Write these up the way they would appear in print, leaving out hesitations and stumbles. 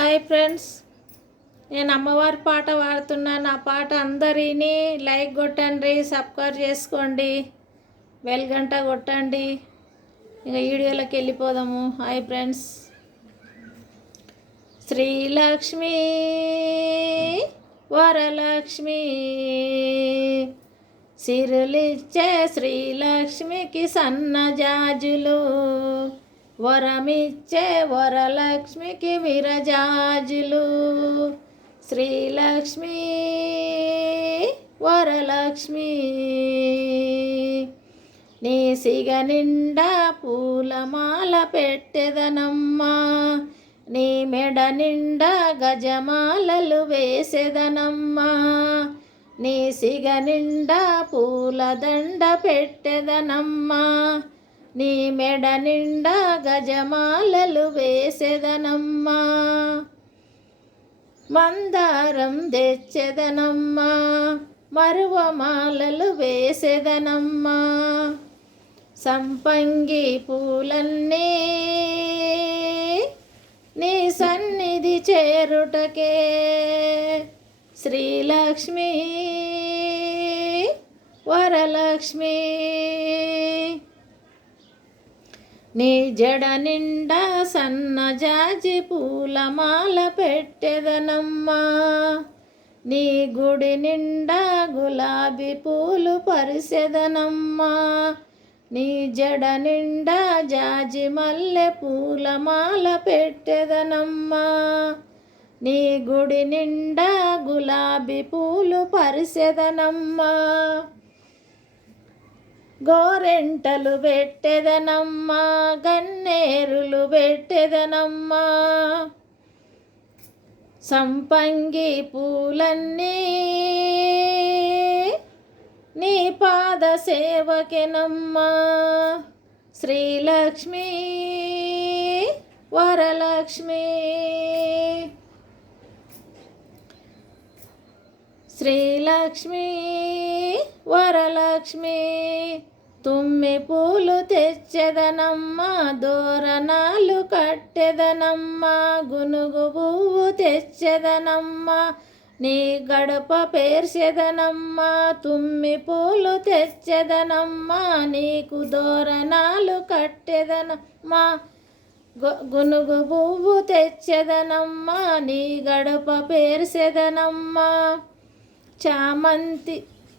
Hi friends, నేను అమ్మవారి పాట పాడుతున్నాను. ఆ పాట అందరినీ లైక్ కొట్టండి, సబ్స్క్రైబ్ చేసుకోండి, బెల్ గంట కొట్టండి. ఇక వీడియోలోకి వెళ్ళిపోదాము. Hi friends. శ్రీలక్ష్మి వరలక్ష్మి సిరులిచ్చే శ్రీలక్ష్మికి సన్నజాజులు, వరమిచ్చే వరలక్ష్మికి విరజాజులు. శ్రీలక్ష్మి వరలక్ష్మి నీ సిగ నిండా పూలమాల పెట్టెదనమ్మా, నీ మెడ నిండా గజమాలలు వేసెదనమ్మా, నీ సిగ నిండా పూలదండ పెట్టెదనమ్మా, నీ మెడ నిండా గజమాలలు వేసెదనమ్మా, మందారం తెచ్చెదనమ్మా, మరువమాలలు వేసెదనమ్మా, సంపంగి పూలన్నీ నీ సన్నిధి చేరుటకే. శ్రీలక్ష్మి వరలక్ష్మి నీ జడ నిండా సన్నజాజి పూలమాల పెట్టెదనమ్మా, నీ గుడి నిండా గులాబీ పూలు పరిసెదనమ్మా, నీ జడ నిండా జాజి మల్లె పూలమాల పెట్టెదనమ్మా, నీ గుడి నిండా గులాబీ పూలు పరిసెదనమ్మా, గోరెంటలు పెట్టెదనమ్మా, గన్నేరులు పెట్టెదనమ్మా, సంపంగి పూలన్నీ నీ పాద సేవకెనమ్మా. శ్రీలక్ష్మి వరలక్ష్మి శ్రీలక్ష్మి వరలక్ష్మి తుమ్మి పూలు తెచ్చెదనమ్మా, దోరణాలు కట్టెదనమ్మా, గునుగు పువ్వు తెచ్చెదనమ్మా, నీ గడప పేర్చెదనమ్మా, తుమ్మి పూలు తెచ్చెదనమ్మా, నీకు దోరణాలు కట్టెదనమ్మా, గునుగు పువ్వు తెచ్చెదనమ్మా, నీ గడప పేర్చెదనమ్మా, చామంతి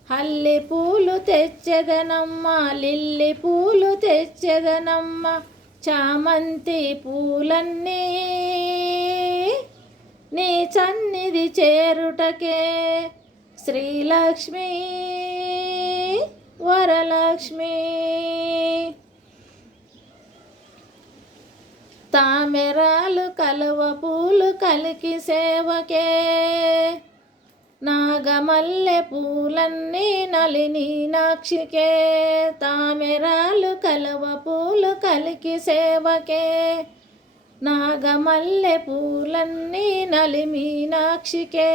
హల్లి పూలు తెచ్చెదనమ్మా, లిల్లి పూలు తెచ్చెదనమ్మా, చామంతి పూలన్నీ నీ సన్నిధి చేరుటకే. శ్రీలక్ష్మి వరలక్ష్మి తామెరాలు కలువ పూలు కలికి సేవకే, నాగమల్లె పూలన్నీ నలిని నాక్షికే, తామెరాలు కలువ పూలు కలికి సేవకే, నాగమల్లె పూలన్నీ నలిమి నాక్షికే,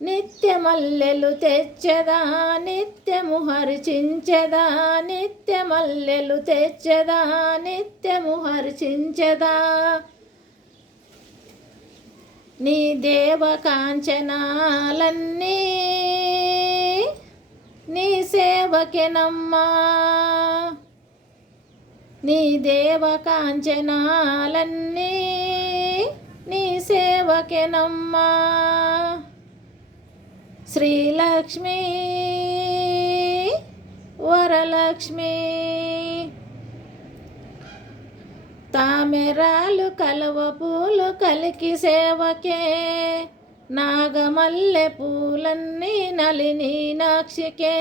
నిత్యమల్లెలు తెచ్చెదా నిత్యము హరిచించెదా, నిత్యమల్లెలు తెచ్చెదా నిత్యము హరిచించెదా, నీ దేవ కాంచనాలన్నీ నీ సేవకెనమ్మా, నీ దేవ కాంచనాలన్నీ నీ సేవకెనమ్మా. శ్రీలక్ష్మి వరలక్ష్మి తామెరాలు కలువ పూలు కలికి సేవకే, నాగమల్లె పూలన్నీ నలిని నాక్షికే,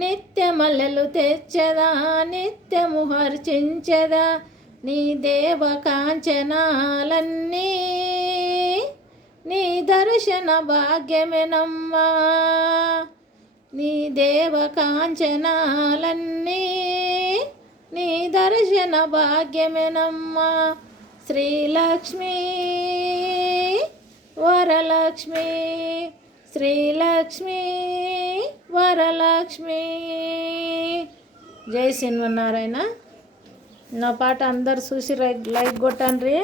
నిత్యమల్లెలు తెచ్చెదా నిత్యము హర్చించెదా, నీ దేవ కాంచనాలన్నీ నీ దర్శన భాగ్యమేనమ్మా, నీ దేవ కాంచనాలన్నీ నీ దర్శన భాగ్యమేనమ్మా. శ్రీలక్ష్మి వరలక్ష్మి శ్రీలక్ష్మి వరలక్ష్మి. జై శ్రీమన్నారాయణ. నా పాట అందరు చూసి లైక్ కొట్టండి.